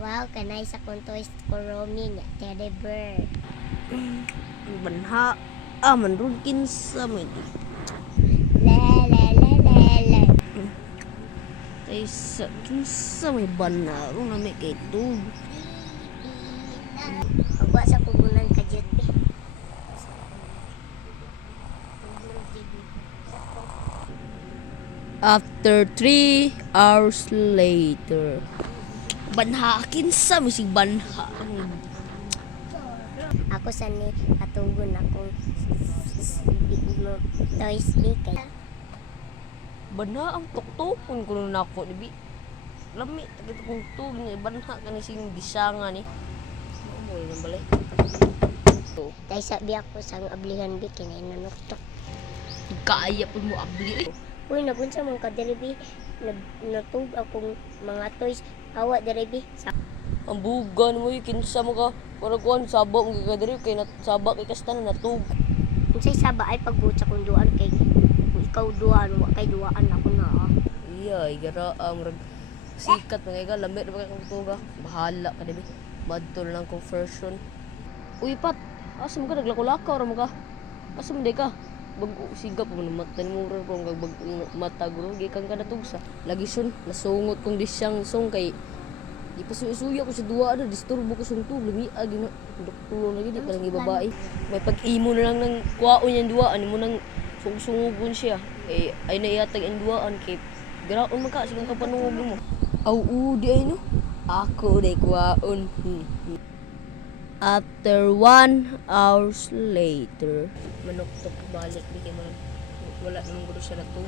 Wow, kanay sa kong toys ko roaming nga teddy bear. Banha. Manrun kinsa mo ito. La la la la la. Kay sa kinsa may banha. Kung na may kay tug. Pagwa sa kubunan ka Jetty. After 3 hours later. Banha. Kinsa may sig banha. Ako sa ni katugon akong toys di kay. Banha ang tuktukon ko na ako. Dibi. Lami. Takit kong tug niya. Banha ka ni sing disanga ni. Mo yung balay. Dahil sabi ako sa ablihan bi kinay nanuktok. Kaya po mo abli. Uy, nagunsa mong kadiribi. Natug akong mga toys. Awa diribi. Ang bugan mo yung kinsa mo ka. Para kuhan, sabak mo kikadiri. Kaya sabak ikastan na natug. Unsay saba ay pagbutsa kong duan kay ikaw duan, wa kay duaan ako na. Iya, igara murag sikat mga iga. Lamit na ba kang tuga. Bahala ka dibi. Madto lang conversion. Uy, Pat. Asam ka, naglako-lakaw ra mo ka. Asam di ka. Bago sigap mo na mata ni mura kung mata guro gikan ka natugsa. Lagi sun nasungot kong disyang song kay ipasuyo-suyo ko sa duwa na disturbo ko sung tug lami agi na doktor lagi di parang babae. May pag-imo na lang ng kwaon yan duwaan mo nang sungsungugon siya. Eh ay naiyatag ang duwaan kay garaon man ka sigang kapanungog mo. Aw di ay no. Ako day kwaon. After 1 hours later, manuktok balik di kay man wala namang gusto siya natug.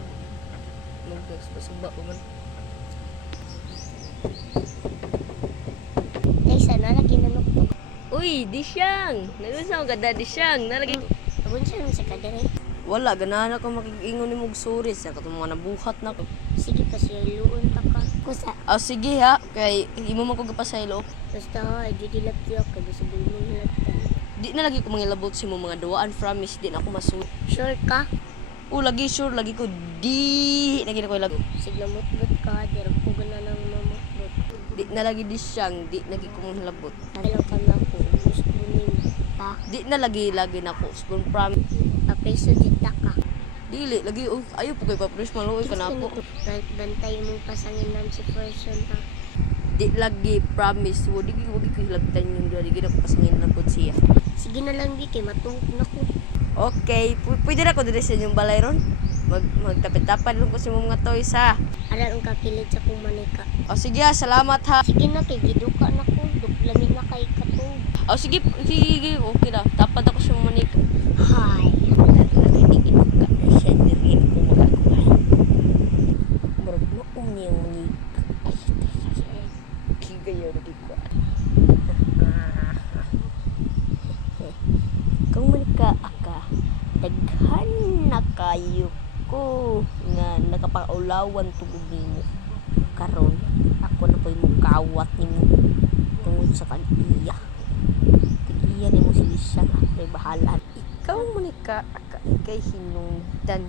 Magdas pasumba pa man. Dahil sana lagi nanuktok. Uy, disyang. Nagusaw ka da disyang. Nalagi. Nagunsa naman sa kadiri. Wala ganahan ako makigingon ni mog sorry sa katong mga nabuhat na ko. Sige kasi luon ta ka. Kusa. Sige ha, kay imo man ko gapasaylo. Basta di dilapti ako kay gusto mo hilatan. Di na lagi ko mangilabot si mo mga duwaan promise di na ako masul. Sure ka? Lagi sure lagi ko di na ko lagi. Sige mutbot ka, dira ko gana nang mamutbot. Di na lagi di siyang di lagi ko manghilabot. Kailan ka na ko gusto mo ta. Di na lagi na ko spoon promise. Papreso dita ka. Dili lagi ayo po kay papreso maluoy ka na po. Bantay mong pasanginan si person ha. Di lagi promise wo di ko hilabtan yung dali gid ako pasangin na pud siya. Sige na lang di kay matungkol na ko. Okay, pwede na ko diri sa inyong balay ron. Magtapid-tapad lang ko sa mga toys ha. Aral ang kakilid sa kong manika. Sige salamat ha. Sige na kay giduka na ko. Duklami na kay katong. Sige, okay na. Tapad ako sa manik. Hi. Narinig ka na siya, dirin ko magagawa. Marag noong niyang manik. Ay, kigayaw na di ko. Kung manika aka, daghan na kayo ko nga nakapaulawan tugod nimo. Karon ako na po'y mukawat nimo tungod sa kag-iya. Kag-iya nimo si Lisha nga may bahala. Ikaw manika aka kay hinungdan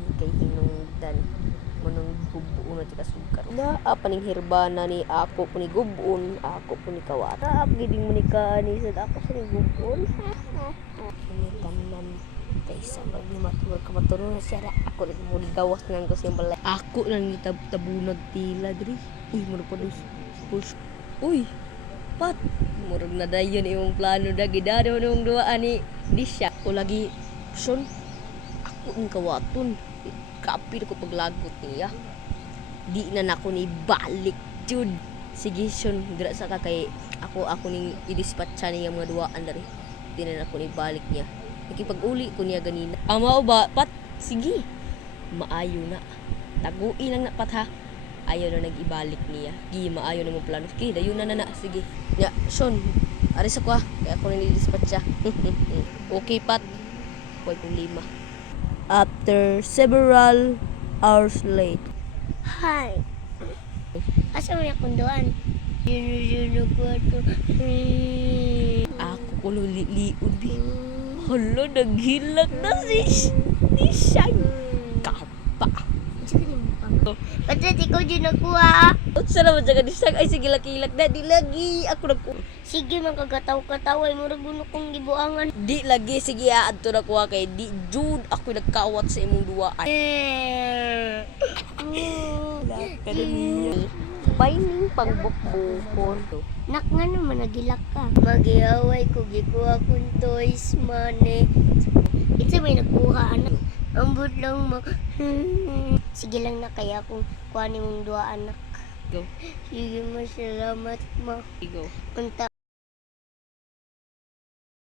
manong gubuon na tika sugkar. Na apaning hirbana ni ako po ni gubuon, ako po ni kawat. Giding manika ni sad ako sa ni gubuon. Kami tanan kay sa magmatur ka maturo na siya ako rin mo gawas nang ko siyang balay. Ako lang ni tabunag tila diri. Uy mura pa dos. Uy Pat murag na dayon imong plano dagi dado nung duwa ani di siya o lagi son ako ang kawaton kapir ko paglagot niya di na nako ni balik jud sige son dira sa ka kay ako ning idispatcha niya mga duwaan dari di na nako ni balik niya nakipag-uli ko niya ganina ang mao ba Pat sige maayo na tagui lang na Pat ha ayaw na nag-ibalik niya. Gi, maayaw na mong plano. Sige, dayon na. Sige. Ya, Sean, aris ako ha. Kaya ako nilidispatch siya. Okay, Pat. Huwag kong 5. After several hours late. Hi. Asa mo na kunduan? Yun ko ito. Ako ko liud di. Hala, naghilak na si Shang. Kapa. Sige mo pa nga. Patrat, ikaw dyan nakuha. Unsa naman dyan disag? Ay, sige laki-lak na. Di lagi. Ako nagkuha. Sige, man kagataw-kataw. Ay, murag guno kong gibuangan. Di lagi. Sige, aadto na kuha kay di. Jud, ako nagkawat sa imong duwa. Ay, Baining pagbukbukon. Nak nga naman, nagilak ka. Magiaway ko, gikuha kong toys, money. Itsa may nakuha, anak. Ambot lang mo. Sige lang na kaya kung kuhanin mong dua anak. Go. Sige, masalamat mo. Go. Unta